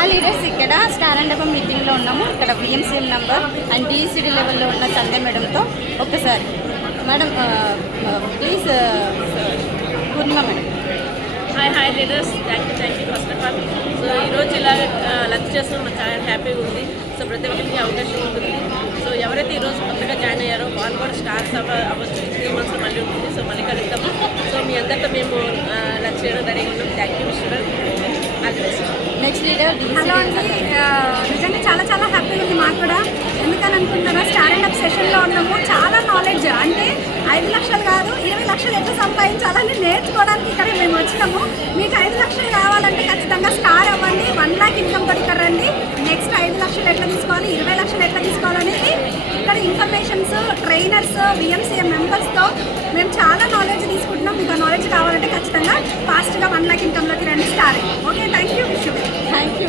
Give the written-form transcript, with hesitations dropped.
ఆ లీడర్స్ ఇక్కడ star and అబ్ మీటింగ్లో ఉన్నాము. ఇక్కడ విఎంసీఎం నంబర్ అండ్ డిసిడి లెవెల్లో ఉన్న సంధ్య మేడంతో ఒక్కసారి madam please Purnima madam. Hi leaders, thank you first of all. So ఈరోజు ఇలా లంచ్ చేస్తున్నాం, మాకు చాలా హ్యాపీగా ఉంది. సో ప్రతి ఒక్కరికి అవకాశం ఉంటుంది. సో ఎవరైతే ఈరోజు కొత్తగా జాయిన్ అయ్యారో వాళ్ళు కూడా స్టార్స్ అవ్వచ్చు. 3 months మళ్ళీ ఉంటుంది. సో మళ్ళీ కలుద్దాము. సో మీ అందరితో మేము లంచ్ చేయడం రెడీగా ఉన్నాం. Thank you Vishwar. Next leader hello అండి, నిజంగా చాలా హ్యాపీగా ఉంది మాకు కూడా. ఎందుకని అనుకుంటారా, స్టార్ అండ్ అప్ సెషన్లో ఉన్నాము. చాలా నాలెడ్జ్ అంటే 5 లక్షలు కాదు 20 లక్షలు ఎట్లా సంపాదించాలని నేర్చుకోవడానికి ఇక్కడ మేము వచ్చినాము. మీకు 5 లక్షలు కావాలంటే ఖచ్చితంగా స్టార్ అవ్వండి. 1 lakh ఇన్కమ్ తోటి ఇక్కడ రండి. నెక్స్ట్ 5 లక్షలు ఎట్లా తీసుకోవాలి, 20 లక్షలు ఎట్లా తీసుకోవాలనేది ఇక్కడ ఇన్ఫర్మేషన్స్, ట్రైనర్స్, విఎంసీఎం మెంబర్స్తో మేము చాలా నాలెడ్జ్ తీసుకుంటున్నాం. మీకు ఆ నాలెడ్జ్ కావాలంటే ఖచ్చితంగా ఫాస్ట్గా 1 lakh ఇన్కమ్లోకి రండి. Star. Okay, thank you. Thank you.